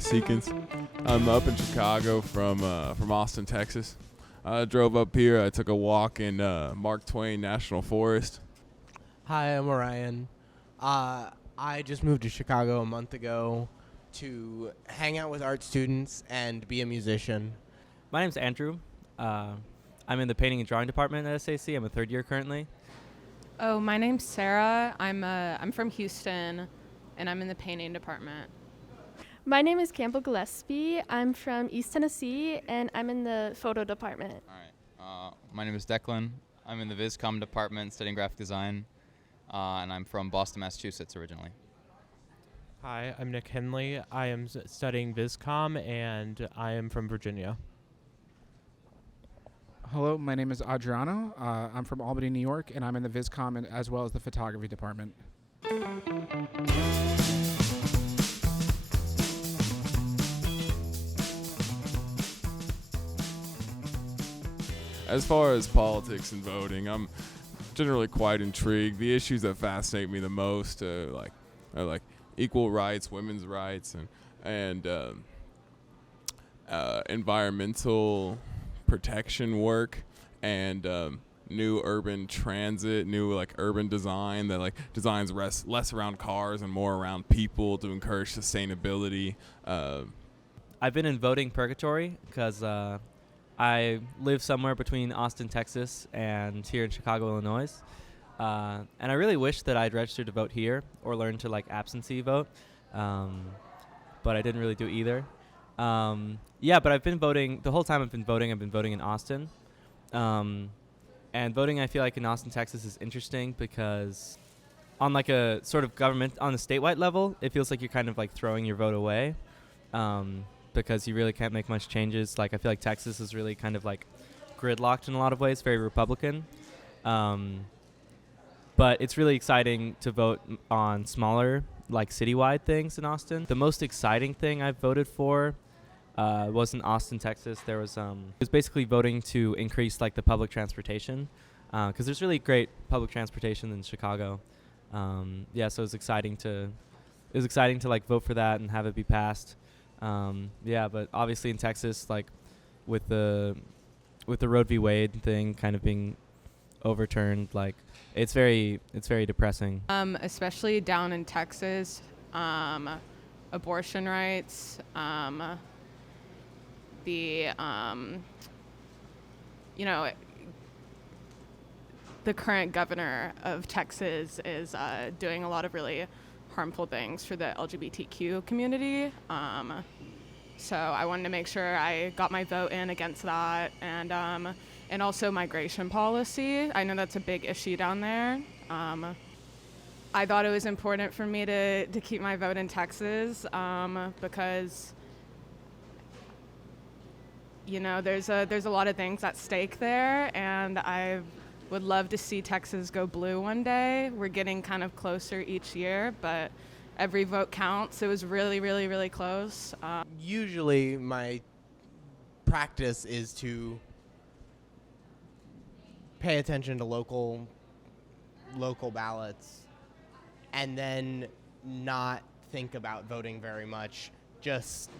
SAICans. I'm up in Chicago from Austin, Texas. I drove up here. I took a walk in Mark Twain National Forest. Hi, I'm Orion. I just moved to Chicago a month ago to hang out with art students and be a musician. My name's Andrew. I'm in the painting and drawing department at SAIC. I'm a third year currently. Oh, my name's Sarah. I'm from Houston, and I'm in the painting department. My name is Campbell Gillespie. I'm from East Tennessee, and I'm in the photo department. All right. My name is Declan. I'm in the VisCom department studying graphic design, and I'm from Boston, Massachusetts originally. Hi, I'm Nick Henley. I am studying VisCom, and I am from Virginia. Hello, my name is Adriano. I'm from Albany, New York, and I'm in the VisCom and as well as the photography department. As far as politics and voting, I'm generally quite intrigued. The issues that fascinate me the most are like equal rights, women's rights, and environmental protection work, and new urban transit, new urban design that designs less around cars and more around people to encourage sustainability. I've been in voting purgatory because I live somewhere between Austin, Texas, and here in Chicago, Illinois. And I really wish that I'd registered to vote here or learned to absentee vote, but I didn't really do either. But I've been voting the whole time. I've been voting in Austin, and voting I feel like in Austin, Texas is interesting because on a sort of government on a statewide level, it feels like you're kind of throwing your vote away, because you really can't make much changes. I feel like Texas is really kind of gridlocked in a lot of ways, very Republican. But it's really exciting to vote on smaller citywide things in Austin. The most exciting thing I've voted for was in Austin, Texas. There was it was basically voting to increase the public transportation, because there's really great public transportation in Chicago. So it was exciting to vote for that and have it be passed. But obviously in Texas, with the Roe v. Wade thing kind of being overturned, it's very depressing. Especially down in Texas, abortion rights, the current governor of Texas is doing a lot of really harmful things for the LGBTQ community. So I wanted to make sure I got my vote in against that, and also migration policy. I know that's a big issue down there. I thought it was important for me to keep my vote in Texas, because there's a lot of things at stake there, and I would love to see Texas go blue one day. We're getting kind of closer each year, but every vote counts. It was really, really, really close. Usually my practice is to pay attention to local ballots and then not think about voting very much, just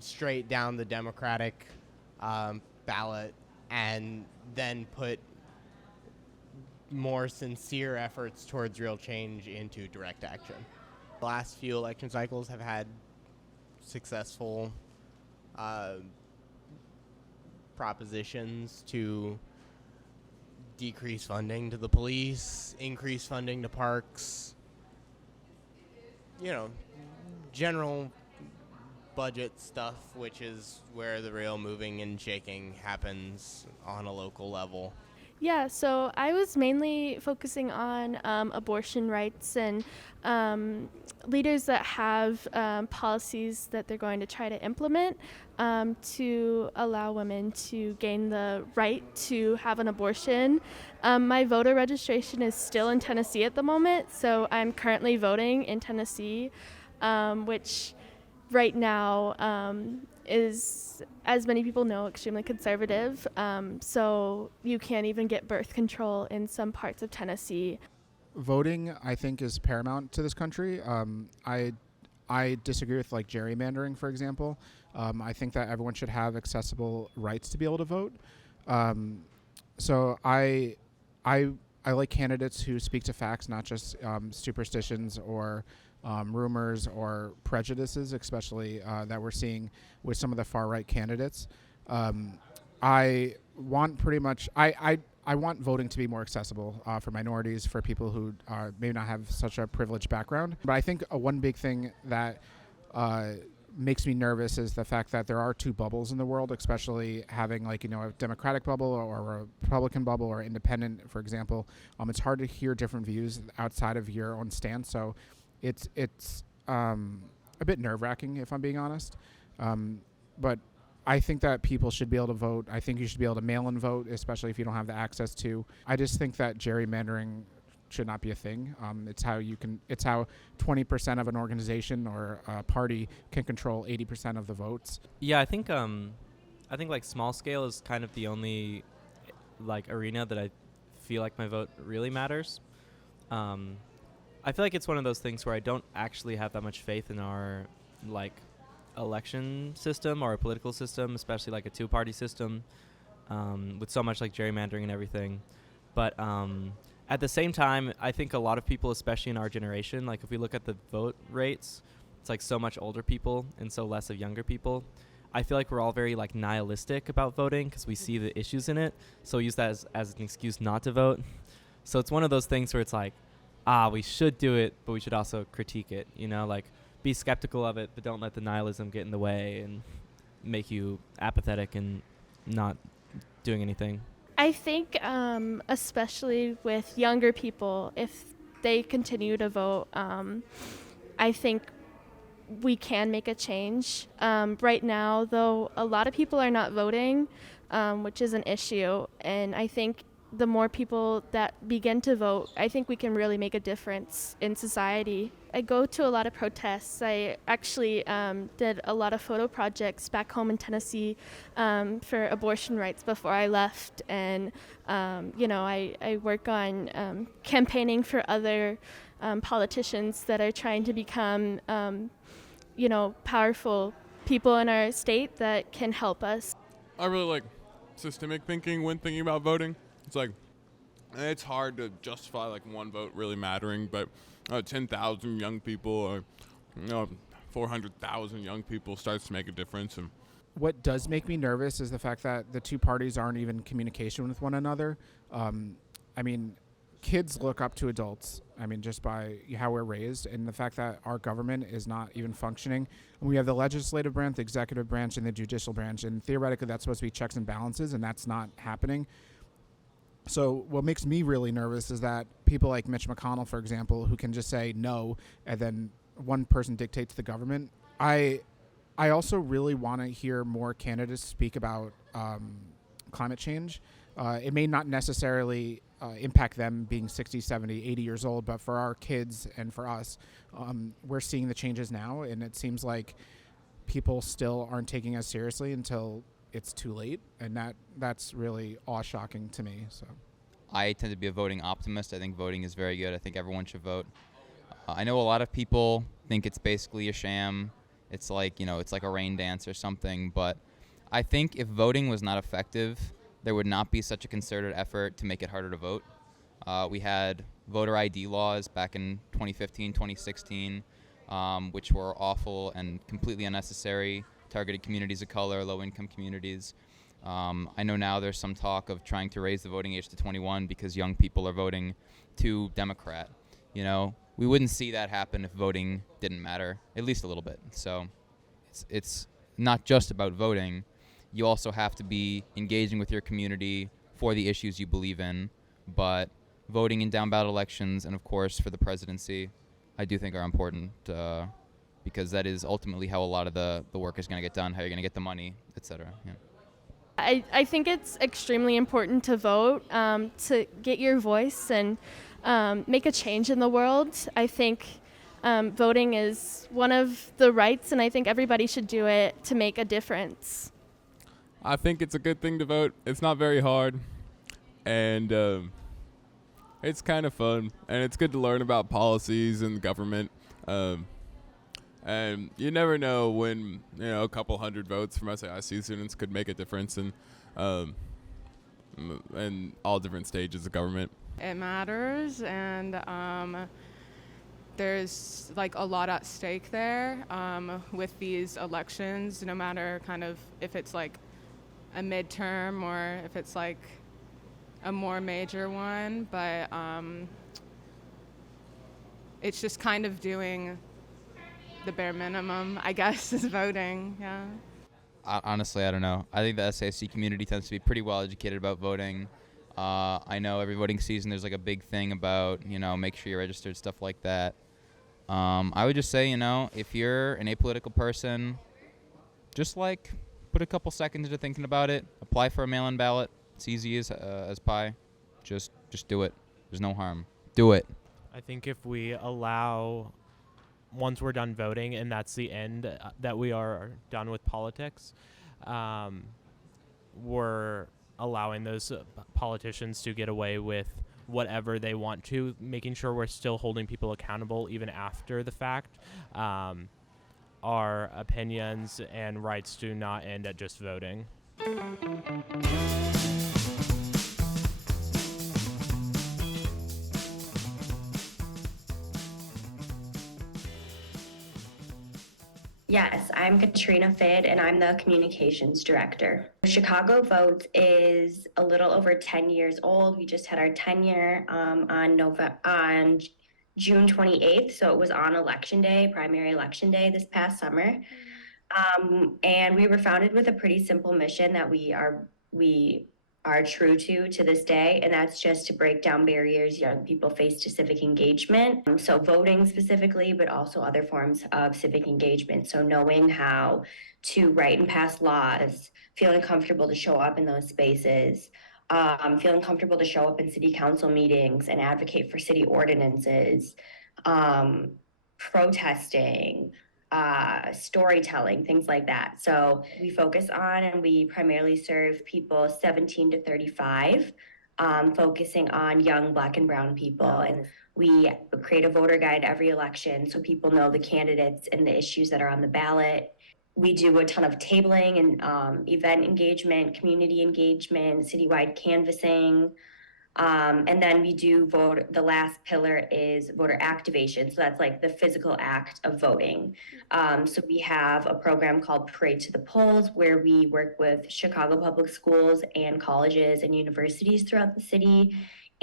straight down the Democratic ballot, and then put more sincere efforts towards real change into direct action. The last few election cycles have had successful propositions to decrease funding to the police, increase funding to parks, general budget stuff, which is where the real moving and shaking happens on a local level. Yeah, so I was mainly focusing on abortion rights and leaders that have policies that they're going to try to implement to allow women to gain the right to have an abortion. My voter registration is still in Tennessee at the moment, so I'm currently voting in Tennessee, which right now is, as many people know, extremely conservative. So you can't even get birth control in some parts of Tennessee. Voting, I think, is paramount to this country. I disagree with like gerrymandering, for example. I think that everyone should have accessible rights to be able to vote. So I like candidates who speak to facts, not just superstitions or rumors or prejudices, especially that we're seeing with some of the far right candidates. I want I want voting to be more accessible for minorities, for people who may not have such a privileged background. But I think one big thing that makes me nervous is the fact that there are two bubbles in the world, especially having like, a Democratic bubble or a Republican bubble or independent, for example. It's hard to hear different views outside of your own stance. So it's a bit nerve-wracking, if I'm being honest. But I think that people should be able to vote. I think you should be able to mail and vote, especially if you don't have the access to. I just think that gerrymandering should not be a thing. It's how 20% of an organization or a party can control 80% of the votes. Yeah, I think like small scale is kind of the only like arena that I feel like my vote really matters. I feel like it's one of those things where I don't actually have that much faith in our like election system or a political system, especially like a two-party system, with so much like gerrymandering and everything. But at the same time, I think a lot of people, especially in our generation, like if we look at the vote rates, it's like so much older people and so less of younger people. I feel like we're all very like nihilistic about voting because we see the issues in it. So we use that as an excuse not to vote. So it's one of those things where it's like, we should do it, but we should also critique it, like be skeptical of it, but don't let the nihilism get in the way and make you apathetic and not doing anything. I think especially with younger people, if they continue to vote, I think we can make a change. Right now, though, a lot of people are not voting, which is an issue. And I think the more people that begin to vote, I think we can really make a difference in society. I go to a lot of protests. I actually did a lot of photo projects back home in Tennessee for abortion rights before I left. And, I work on campaigning for other politicians that are trying to become, powerful people in our state that can help us. I really like systemic thinking when thinking about voting. It's like, it's hard to justify like one vote really mattering, but 10,000 young people or 400,000 young people starts to make a difference. And what does make me nervous is the fact that the two parties aren't even in communication with one another. Kids look up to adults, just by how we're raised, and the fact that our government is not even functioning. And we have the legislative branch, the executive branch, and the judicial branch, and theoretically that's supposed to be checks and balances, and that's not happening. So what makes me really nervous is that people like Mitch McConnell, for example, who can just say no, and then one person dictates the government. I also really want to hear more candidates speak about climate change. It may not necessarily impact them being 60, 70, 80 years old, but for our kids and for us, we're seeing the changes now, and it seems like people still aren't taking us seriously until it's too late, and that's really awe-shocking to me. So I tend to be a voting optimist. I think voting is very good. I think everyone should vote. I know a lot of people think it's basically a sham. It's like, it's like a rain dance or something, but I think if voting was not effective, there would not be such a concerted effort to make it harder to vote. We had voter ID laws back in 2015, 2016, which were awful and completely unnecessary, targeted communities of color, low-income communities. I know now there's some talk of trying to raise the voting age to 21 because young people are voting to Democrat. We wouldn't see that happen if voting didn't matter, at least a little bit. So it's not just about voting. You also have to be engaging with your community for the issues you believe in, but voting in down-ballot elections and, of course, for the presidency, I do think are important because that is ultimately how a lot of the work is going to get done, how you're going to get the money, et cetera. Yeah. I think it's extremely important to vote, to get your voice and make a change in the world. I think voting is one of the rights, and I think everybody should do it to make a difference. I think it's a good thing to vote. It's not very hard, and it's kind of fun, and it's good to learn about policies and government. And you never know when, a couple hundred votes from SAIC students could make a difference in all different stages of government. It matters, and there's like a lot at stake there with these elections, no matter kind of if it's like a midterm or if it's like a more major one, but it's just kind of doing the bare minimum, I guess, is voting. Yeah. Honestly, I don't know. I think the SAIC community tends to be pretty well educated about voting. I know every voting season there's like a big thing about, make sure you're registered, stuff like that. I would just say, if you're an apolitical person, just like put a couple seconds into thinking about it. Apply for a mail-in ballot. It's easy as pie. Just do it. There's no harm. Do it. I think if we allow, once we're done voting and that's the end, that we are done with politics, we're allowing those politicians to get away with whatever they want to, making sure we're still holding people accountable even after the fact. Our opinions and rights do not end at just voting. Yes, I'm Katrina Phidd, and I'm the communications director. Chicago Votes is a little over 10 years old. We just had our 10-year on June 28th, so it was on Election Day, primary election day this past summer. And we were founded with a pretty simple mission that we are true to this day, and that's just to break down barriers young people face to civic engagement. So voting specifically, but also other forms of civic engagement. So knowing how to write and pass laws, feeling comfortable to show up in those spaces, feeling comfortable to show up in city council meetings and advocate for city ordinances, protesting, storytelling, things like that. So we focus on and we primarily serve people 17 to 35, focusing on young Black and Brown people. And we create a voter guide every election so people know the candidates and the issues that are on the ballot. We do a ton of tabling and event engagement, community engagement, citywide canvassing. And then we do vote. The last pillar is voter activation. So that's like the physical act of voting. So we have a program called Parade to the Polls, where we work with Chicago public schools and colleges and universities throughout the city.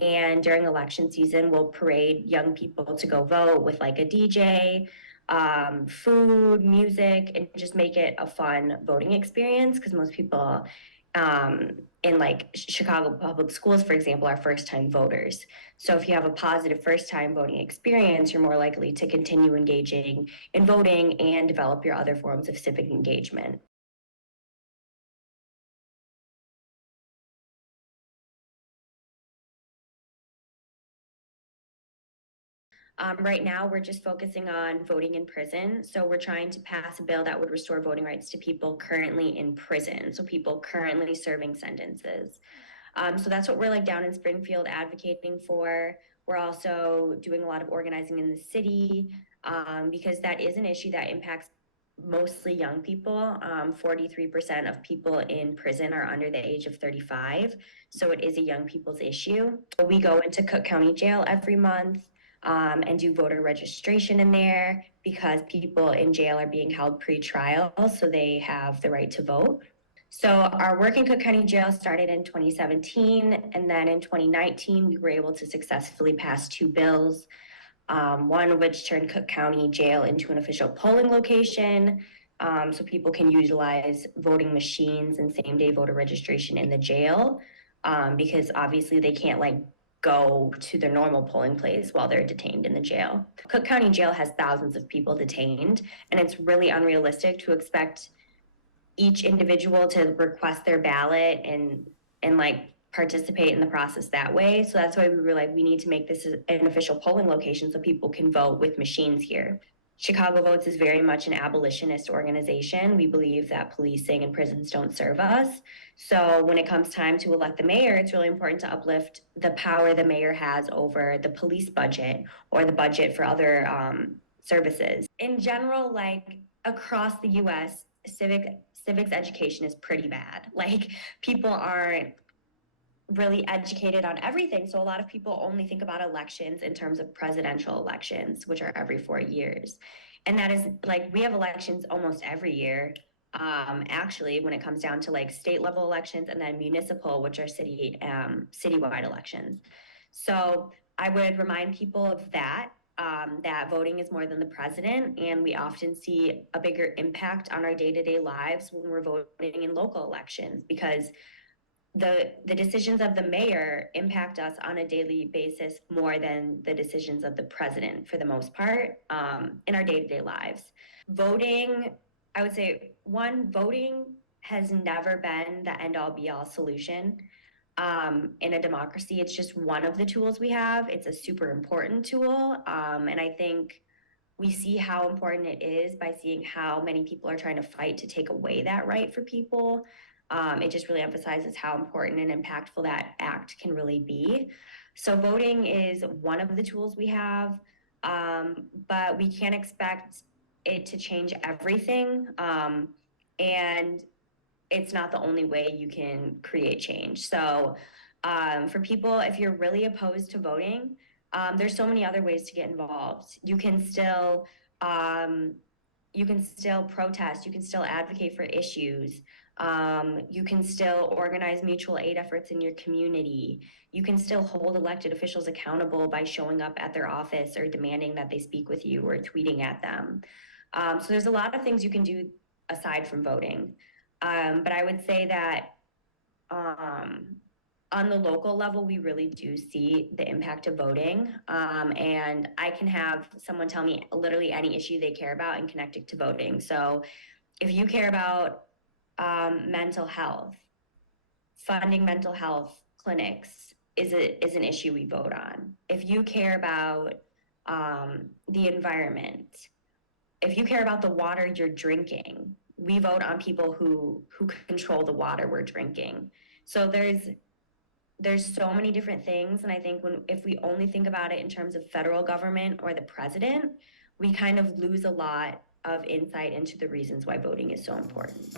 And during election season, we'll parade young people to go vote with like a DJ, food, music, and just make it a fun voting experience, because most people in like Chicago public schools, for example, are first-time voters. So if you have a positive first-time voting experience, you're more likely to continue engaging in voting and develop your other forms of civic engagement. Right now, we're just focusing on voting in prison. So we're trying to pass a bill that would restore voting rights to people currently in prison. So people currently serving sentences. So that's what we're like down in Springfield advocating for. We're also doing a lot of organizing in the city because that is an issue that impacts mostly young people. 43% of people in prison are under the age of 35. So it is a young people's issue. We go into Cook County Jail every month. And do voter registration in there because people in jail are being held pre-trial, so they have the right to vote. So our work in Cook County Jail started in 2017, and then in 2019, we were able to successfully pass 2 bills, one of which turned Cook County Jail into an official polling location, so people can utilize voting machines and same-day voter registration in the jail, because obviously they can't go to their normal polling place while they're detained in the jail. Cook County Jail has thousands of people detained, and it's really unrealistic to expect each individual to request their ballot and participate in the process that way. So that's why we were like, we need to make this an official polling location so people can vote with machines here. Chicago Votes is very much an abolitionist organization. We believe that policing and prisons don't serve us. So when it comes time to elect the mayor, it's really important to uplift the power the mayor has over the police budget or the budget for other services. In general, like across the US, civics education is pretty bad. Like people aren't really educated on everything. So a lot of people only think about elections in terms of presidential elections, which are every 4 years. And that is like, we have elections almost every year. Actually, when it comes down to like state level elections and then municipal, which are citywide elections. So I would remind people of that, that voting is more than the president, and we often see a bigger impact on our day-to-day lives when we're voting in local elections, because the decisions of the mayor impact us on a daily basis more than the decisions of the president for the most part, in our day-to-day lives. Voting, I would say, voting has never been the end-all be-all solution. In a democracy, it's just one of the tools we have. It's a super important tool, and I think we see how important it is by seeing how many people are trying to fight to take away that right for people. It just really emphasizes how important and impactful that act can really be. So voting is one of the tools we have, but we can't expect it to change everything. And it's not the only way you can create change. So for people, if you're really opposed to voting, there's so many other ways to get involved. You can still protest, you can still advocate for issues. You can still organize mutual aid efforts in your community. You can still hold elected officials accountable by showing up at their office or demanding that they speak with you or tweeting at them. So there's a lot of things you can do aside from voting. But I would say that on the local level, we really do see the impact of voting. And I can have someone tell me literally any issue they care about and connect it to voting. So if you care about mental health, funding mental health clinics is an issue we vote on. If you care about the environment, if you care about the water you're drinking, we vote on people who control the water we're drinking. So there's so many different things, and I think if we only think about it in terms of federal government or the president, we kind of lose a lot of insight into the reasons why voting is so important.